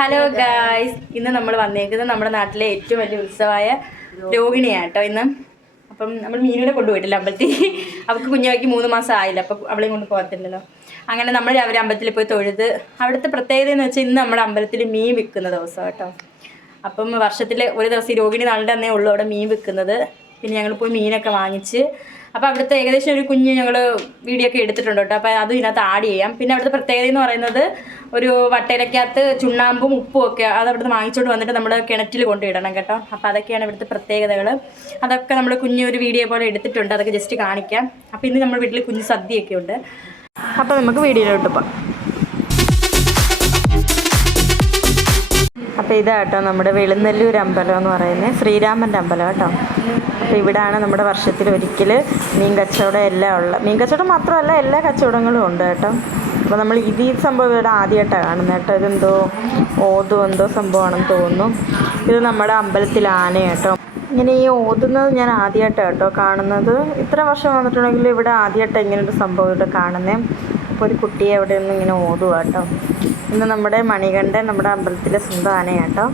Hello guys ഇന്ന് നമ്മൾ വന്നേക്കുന്നത് നമ്മുടെ നാട്ടിലെ ഏറ്റവും വലിയ ഉത്സവമായ രോഹിണിയാണ് കേട്ടോ ഇന്ന്. അപ്പം നമ്മൾ മീനിനെ കൊണ്ടുപോയിട്ടില്ല അമ്പലത്തിൽ. അവൾക്ക് കുഞ്ഞുവാക്കി മൂന്ന് മാസം ആയില്ല. അപ്പം അവളെയും കൊണ്ട് പോകത്തില്ലല്ലോ. അങ്ങനെ നമ്മൾ രാവിലെ അമ്പലത്തിൽ പോയി തൊഴുത് അവിടുത്തെ പ്രത്യേകത എന്ന് വെച്ചാൽ ഇന്ന് നമ്മുടെ അമ്പലത്തിൽ മീൻ വിൽക്കുന്ന ദിവസം കേട്ടോ. അപ്പം വർഷത്തിൽ ഒരു ദിവസം ഈ രോഹിണി നാളുടെ തന്നെ ഉള്ളൂ അവിടെ മീൻ വിൽക്കുന്നത്. പിന്നെ ഞങ്ങൾ പോയി മീനൊക്കെ വാങ്ങിച്ച് അപ്പോൾ അവിടുത്തെ ഏകദേശം ഒരു കുഞ്ഞ് ഞങ്ങൾ വീഡിയോ ഒക്കെ എടുത്തിട്ടുണ്ട് കേട്ടോ. അപ്പോൾ അത് ഇതിനകത്ത് ആഡ് ചെയ്യാം. പിന്നെ അവിടുത്തെ പ്രത്യേകത എന്ന് പറയുന്നത് ഒരു വട്ടയിലക്കകത്ത് ചുണ്ണാമ്പും ഉപ്പും ഒക്കെ അത് അവിടുന്ന് വാങ്ങിച്ചുകൊണ്ട് വന്നിട്ട് നമ്മൾ കിണറ്റിൽ കൊണ്ടിടണം കേട്ടോ. അപ്പോൾ അതൊക്കെയാണ് ഇവിടുത്തെ പ്രത്യേകതകൾ അതൊക്കെ നമ്മൾ കുഞ്ഞ് ഒരു വീഡിയോ പോലെ എടുത്തിട്ടുണ്ട്. അതൊക്കെ ജസ്റ്റ് കാണിക്കാം. അപ്പോൾ ഇന്ന് നമ്മുടെ വീട്ടിൽ കുഞ്ഞ് സദ്യയൊക്കെ ഉണ്ട്. അപ്പോൾ നമുക്ക് വീഡിയോയിലോട്ട് പോകാം. അപ്പോൾ ഇതാട്ടോ നമ്മുടെ വെളുന്നല്ലൂർ അമ്പലം എന്ന് പറയുന്നത് ശ്രീരാമന്റെ അമ്പലം കേട്ടോ. അപ്പോൾ ഇവിടെയാണ് നമ്മുടെ വർഷത്തിൽ ഒരിക്കൽ മീൻ കച്ചവടം എല്ലാം ഉള്ള മീൻ കച്ചവടം മാത്രമല്ല എല്ലാ കച്ചവടങ്ങളും ഉണ്ട് കേട്ടോ. അപ്പോൾ നമ്മൾ ഇത് ഈ സംഭവം ഇവിടെ ആദ്യമായിട്ടാണ് കാണുന്നത് കേട്ടോ. ഇതെന്തോ ഓതോ എന്തോ സംഭവമാണെന്ന് തോന്നുന്നു. ഇത് നമ്മുടെ അമ്പലത്തിൽ ആന കേട്ടോ. ഇങ്ങനെ ഈ ഓതുന്നത് ഞാൻ ആദ്യമായിട്ടാണ് കേട്ടോ കാണുന്നത്. ഇത്ര വർഷം വന്നിട്ടുണ്ടെങ്കിൽ ഇവിടെ ആദ്യമായിട്ടാണ് ഇങ്ങനെ ഒരു സംഭവം ഇവിടെ കാണുന്നത് അപ്പോൾ ഒരു കുട്ടിയെ അവിടെ നിന്ന് ഇങ്ങനെ ഓടുക കേട്ടോ. ഇന്ന് നമ്മുടെ മണികണ്ഠൻ നമ്മുടെ അമ്പലത്തിലെ സ്വന്തം ആനയാട്ടോ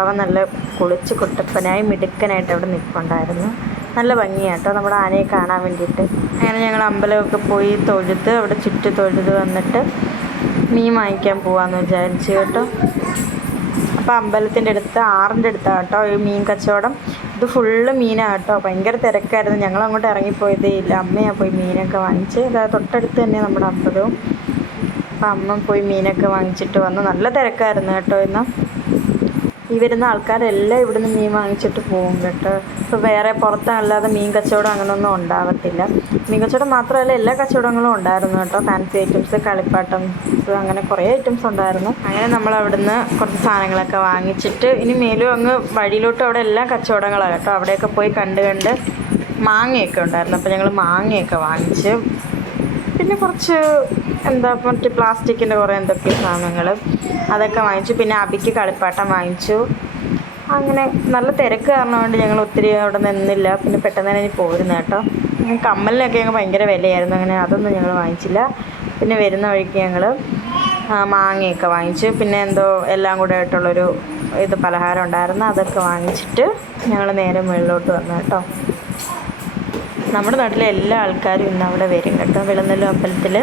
അവൻ നല്ല കുളിച്ച് കുട്ടപ്പനായി മിടുക്കനായിട്ട് അവിടെ നിൽപ്പുണ്ടായിരുന്നു. നല്ല ഭംഗിയാട്ടോ നമ്മുടെ ആനയെ കാണാൻ വേണ്ടിയിട്ട്. അങ്ങനെ ഞങ്ങൾ അമ്പലമൊക്കെ പോയി തൊഴുത് അവിടെ ചുറ്റു തൊഴുത് വന്നിട്ട് മീൻ വാങ്ങിക്കാൻ പോവാന്ന് വിചാരിച്ചു കേട്ടോ. അപ്പോൾ അമ്പലത്തിന്റെ അടുത്ത് ആറിന്റെ അടുത്താണ് കേട്ടോ ഈ മീൻ കച്ചവടം. ഇത് ഫുള്ള് മീനാണ് കേട്ടോ. ഭയങ്കര തിരക്കായിരുന്നു. ഞങ്ങൾ അങ്ങോട്ട് ഇറങ്ങിപ്പോയതേ ഇല്ല. അമ്മയാണ് പോയി മീനൊക്കെ വാങ്ങിച്ച്. അതായത് തൊട്ടടുത്ത് തന്നെ നമ്മുടെ അമ്പലവും. അപ്പം അമ്മ പോയി മീനൊക്കെ വാങ്ങിച്ചിട്ട് വന്നു. നല്ല തിരക്കായിരുന്നു കേട്ടോ ഇന്ന്. ഈ വരുന്ന ആൾക്കാരെല്ലാം ഇവിടുന്ന് മീൻ വാങ്ങിച്ചിട്ട് പോകും കേട്ടോ. ഇപ്പോൾ വേറെ പുറത്താണല്ലാതെ മീൻ കച്ചവടം അങ്ങനെയൊന്നും ഉണ്ടാവത്തില്ല. മീൻ കച്ചവടം മാത്രമല്ല എല്ലാ കച്ചവടങ്ങളും ഉണ്ടായിരുന്നു കേട്ടോ. ഫാൻസി ഐറ്റംസ് കളിപ്പാട്ടംസ് അങ്ങനെ കുറേ ഐറ്റംസ് ഉണ്ടായിരുന്നു. അങ്ങനെ നമ്മൾ അവിടുന്ന് കുറച്ച് സാധനങ്ങളൊക്കെ വാങ്ങിച്ചിട്ട് ഇനി മേലും അങ്ങ് വഴിയിലോട്ട് അവിടെ എല്ലാ കച്ചവടങ്ങളാണ് കേട്ടോ. അവിടെയൊക്കെ പോയി കണ്ട് കണ്ട് മാങ്ങയൊക്കെ ഉണ്ടായിരുന്നു. അപ്പോൾ ഞങ്ങൾ മാങ്ങയൊക്കെ വാങ്ങിച്ച് പിന്നെ കുറച്ച് എന്താ മറ്റേ പ്ലാസ്റ്റിക്കിന്റെ കുറേ എന്തൊക്കെ സാധനങ്ങൾ അതൊക്കെ വാങ്ങിച്ചു. പിന്നെ അബിക്ക് കളിപ്പാട്ടം വാങ്ങിച്ചു. അങ്ങനെ നല്ല തിരക്ക് കാരണം കൊണ്ട് ഞങ്ങൾ ഒത്തിരി അവിടെ നിന്നില്ല. പിന്നെ പെട്ടെന്ന് തന്നെ പോരുന്നു കേട്ടോ. കമ്മലിനൊക്കെ ഞങ്ങൾ ഭയങ്കര വിലയായിരുന്നു. അങ്ങനെ അതൊന്നും ഞങ്ങൾ വാങ്ങിച്ചില്ല. പിന്നെ വരുന്ന വഴിക്ക് ഞങ്ങൾ മാങ്ങയൊക്കെ വാങ്ങിച്ചു. പിന്നെ എന്തോ എല്ലാം കൂടെ ആയിട്ടുള്ളൊരു ഇത് പലഹാരം ഉണ്ടായിരുന്നു. അതൊക്കെ വാങ്ങിച്ചിട്ട് ഞങ്ങൾ നേരെ മുകളിലോട്ട് വന്നു കേട്ടോ. നമ്മുടെ നാട്ടിലെ എല്ലാ ആൾക്കാരും ഇന്ന് അവിടെ വരും കേട്ടോ. വെളുന്നല്ലൂർ അമ്പലത്തിൽ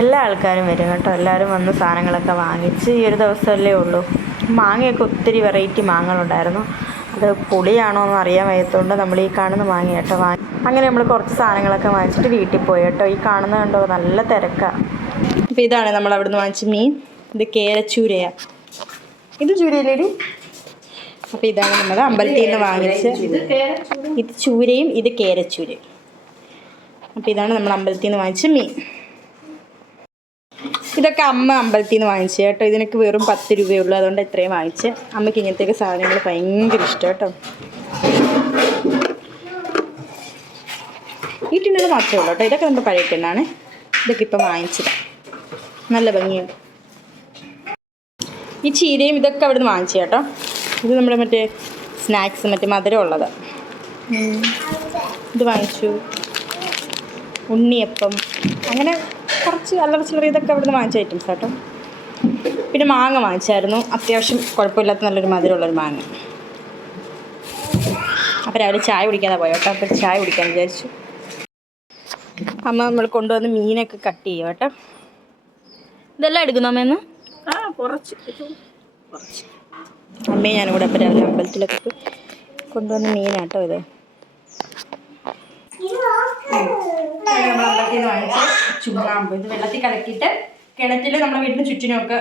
എല്ലാ ആൾക്കാരും വരും കേട്ടോ. എല്ലാവരും വന്ന് സാധനങ്ങളൊക്കെ വാങ്ങിച്ച് ഈ ഒരു ദിവസമല്ലേ ഉള്ളൂ. മാങ്ങയൊക്കെ ഒത്തിരി വെറൈറ്റി മാങ്ങകളുണ്ടായിരുന്നു. അത് പുളിയാണോ എന്ന് അറിയാൻ വയ്യത്തോണ്ട് നമ്മൾ ഈ കാണുന്ന മാങ്ങ കേട്ടോ വാങ്ങി. അങ്ങനെ നമ്മൾ കുറച്ച് സാധനങ്ങളൊക്കെ വാങ്ങിച്ചിട്ട് വീട്ടിൽ പോയി കേട്ടോ. ഈ കാണുന്ന കണ്ടോ നല്ല തിരക്കാണ് അപ്പോൾ ഇതാണ് നമ്മൾ അവിടെ നിന്ന് വാങ്ങിച്ച മീൻ. ഇത് കേരച്ചൂരയാണ് ഇത് ചൂരയിലേടി അപ്പോൾ ഇതാണ് നമ്മൾ അമ്പലത്തിൽ നിന്ന് വാങ്ങിച്ച് ഇത് ചൂരയും ഇത് കേരച്ചൂരയും. അപ്പോൾ ഇതാണ് നമ്മൾ അമ്പലത്തിൽ നിന്ന് വാങ്ങിച്ച മീൻ. ഇതൊക്കെ അമ്മ അമ്പലത്തിൽ നിന്ന് വാങ്ങിച്ചു കേട്ടോ. ഇതിനൊക്കെ വെറും പത്ത് രൂപയേ ഉള്ളൂ അതുകൊണ്ട് ഇത്രയും വാങ്ങിച്ച് അമ്മയ്ക്ക് ഇങ്ങനത്തെയൊക്കെ സാധനങ്ങൾ ഭയങ്കര ഇഷ്ടം കേട്ടോ. ഈ ടിന്നുകൾ മാത്രമേ ഉള്ളൂ കേട്ടോ. ഇതൊക്കെ നമ്മുടെ പഴയ ടിന്നാണ്. ഇതൊക്കെ ഇപ്പം വാങ്ങിച്ചത്. നല്ല ഭംഗിയുണ്ട് ഈ ചീരയും ഇതൊക്കെ അവിടെ നിന്ന് വാങ്ങിച്ചു കേട്ടോ. ഇത് നമ്മുടെ മറ്റേ സ്നാക്സ് മറ്റേ മധുരം ഉള്ളത്. ഇത് വാങ്ങിച്ചു. ഉണ്ണിയപ്പം. അങ്ങനെ കുറച്ച് അല്ലറ ചില്ലറ ഇതൊക്കെ അവിടെ നിന്ന് വാങ്ങിച്ച ഐറ്റംസ് കേട്ടോ പിന്നെ മാങ്ങ വാങ്ങിച്ചായിരുന്നു. അത്യാവശ്യം കുഴപ്പമില്ലാത്ത നല്ലൊരു മധുരമുള്ളൊരു മാങ്ങ. അപ്പോൾ രാവിലെ ചായ കുടിക്കാതെ പോയോ കേട്ടോ. അപ്പോൾ ചായ കുടിക്കാൻ വിചാരിച്ചു. അമ്മ നമ്മൾ കൊണ്ടുവന്ന് മീനൊക്കെ കട്ട് ചെയ്യും കേട്ടോ. ഇതെല്ലാം എടുക്കുന്നു അമ്മയെന്ന് ആ കുറച്ച്. അമ്മയും ഞാനിവിടെ അപ്പം രാവിലെ അമ്പലത്തിലൊക്കെ പോയി കൊണ്ടുവന്ന മീനാട്ടോ ഇത്. ചുണ്ണാമ്പ് ഇത് വെള്ളത്തിൽ കലക്കിയിട്ട് കിണറ്റിൽ നമ്മുടെ വീടിന് ചുറ്റിനൊക്കെ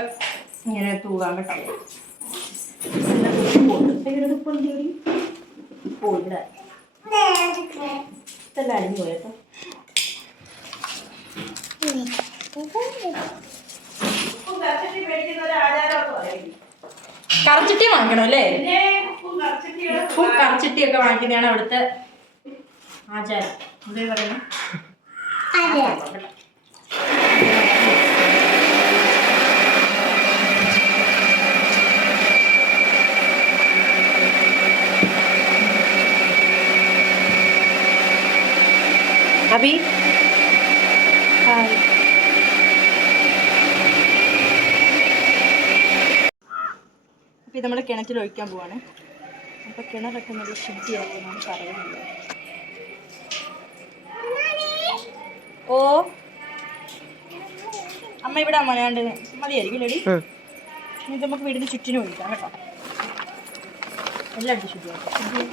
ഇങ്ങനെ തൂകാൻ കേട്ടോ. പോയില്ല ഇതെല്ലാം അടിഞ്ഞു പോയട്ടോ കറച്ചിട്ടി വാങ്ങിക്കണം അല്ലേ? ഉപ്പും കറച്ചിട്ടിയൊക്കെ വാങ്ങിക്കുന്നതാണ് അവിടുത്തെ ആചാരം. എന്തേ പറയുന്നത് അബി ഹായ് അപ്പോൾ ഇത് നമ്മൾ കിണറ്റിൽ ഒഴിക്കാൻ പോവാണ്. അപ്പോൾ കിണറൊക്കെ നല്ല ശുദ്ധിയാക്കുമെന്നാണ് പറയുന്നത്. ഓ അമ്മ ഇവിടെ അമ്മ ഞാൻ മതിയായിരിക്കും ലേഡി ഇത് നമുക്ക് വീടിന് ചുറ്റിനും ഒഴിക്കാം കേട്ടോ. എല്ലാം ശുദ്ധിയാക്കാം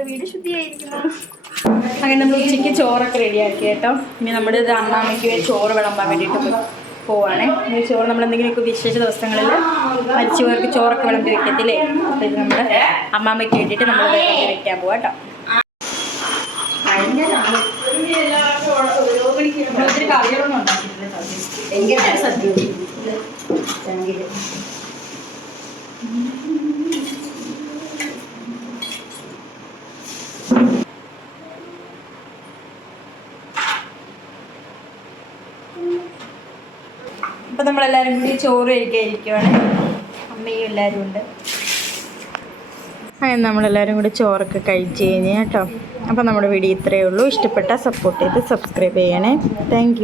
നമ്മുടെ വീട് ശുദ്ധിയായിരിക്കുന്നു. അങ്ങനെ നമ്മൾ ഉച്ചയ്ക്ക് ചോറൊക്കെ റെഡിയാക്കി കേട്ടോ. ഇനി നമ്മുടെ ഇത് അമ്മാമ്മയ്ക്ക് ചോറ് വിളമ്പാൻ വേണ്ടിയിട്ട് പോവാണ്. ഈ ചോറ് നമ്മൾ എന്തെങ്കിലുമൊക്കെ വിശേഷ ദിവസങ്ങളിൽ മരിച്ചവർക്ക് ചോറൊക്കെ വിളമ്പി വെക്കത്തില്ലേ? അപ്പോൾ ഇത് നമ്മുടെ അമ്മാമ്മയ്ക്ക് വേണ്ടിയിട്ട് നമ്മൾ വെക്കാൻ പോവാം കേട്ടോ. ഒത്തിരി നമ്മളെല്ലാവരും കൂടി ചോറ് കഴിക്കാതിരിക്കുവാണ് അമ്മയും എല്ലാരും ഉണ്ട്. അങ്ങനെ നമ്മളെല്ലാവരും കൂടി ചോറൊക്കെ കഴിച്ച് കഴിഞ്ഞ് കേട്ടോ. അപ്പോൾ നമ്മുടെ വീഡിയോ ഇത്രയേ ഉള്ളൂ. ഇഷ്ടപ്പെട്ടാൽ സപ്പോർട്ട് ചെയ്ത് സബ്സ്ക്രൈബ് ചെയ്യണേ. താങ്ക്